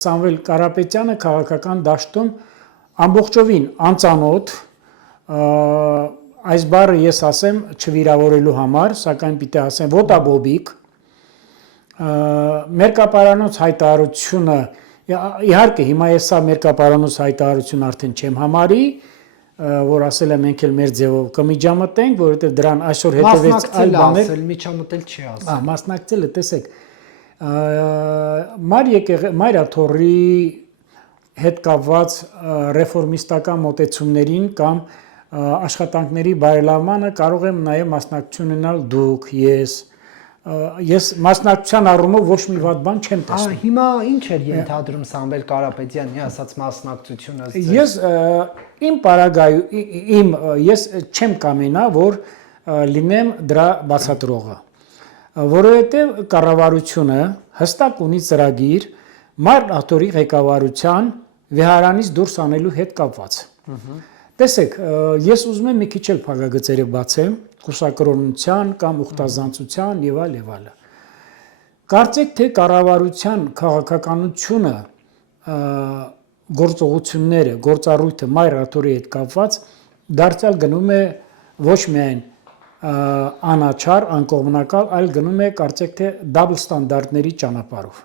Սամվել Կարապետյանը քաղաքական դաշտում ամբողջովին անծանոթ, այս բառը ես ասեմ չվիրավորելու համար, սակայն պիտի ասեմ ոտաբոբիկ, մերկապարանոց հայտարարությունը, իհարկե հիմա ես սա մերկապարանոց հայտարարություն արդեն չեմ համարի, որ ասել եմ մենք էլ մեր ձևով կմիջամտենք, որովհետև դրան այսօր հետևեց այլ բաներ, միջամտել չի ասել։ Մասնակցելը տեսեք, Մայրաթորի հետ կապված ռեֆորմիստական մոտեցումներին կամ աշխատանքների բարելավմանը կարող եմ նաև մասնակցություն ունենալ դուք, ես մասնակցության առումով ոչ մի վատ բան չեմ տեսնում։ Հիմա ինչ էր ենթադրում Սամվել Կարապետյանի ասած մասնակցությունը։ Ես իմ պարագայում ես չեմ կամենա, որ լինեմ դրա բացատրողը, որովհետև կառավարությունը հստակ ունի ծրագիր Մայրաթորի ղեկավարության վեհարանից դուրս անելու հետ կապված։ Տեսեք, ես ուզում եմ մի քիչ էլ փակագծերը բացեմ կուսակրոնության կամ ուխտազանցության եւ այլ եւ այլը։ Կարծեք թե կառավարության քաղաքականությունը գործողությունները, գործառույթը Մայրաթորի հետ կապված դարձյալ գնում է ոչ միայն անաչառ, անկողմնակալ, այլ գնում է կարծեք թե դաբլ ստանդարտների ճանապարհով։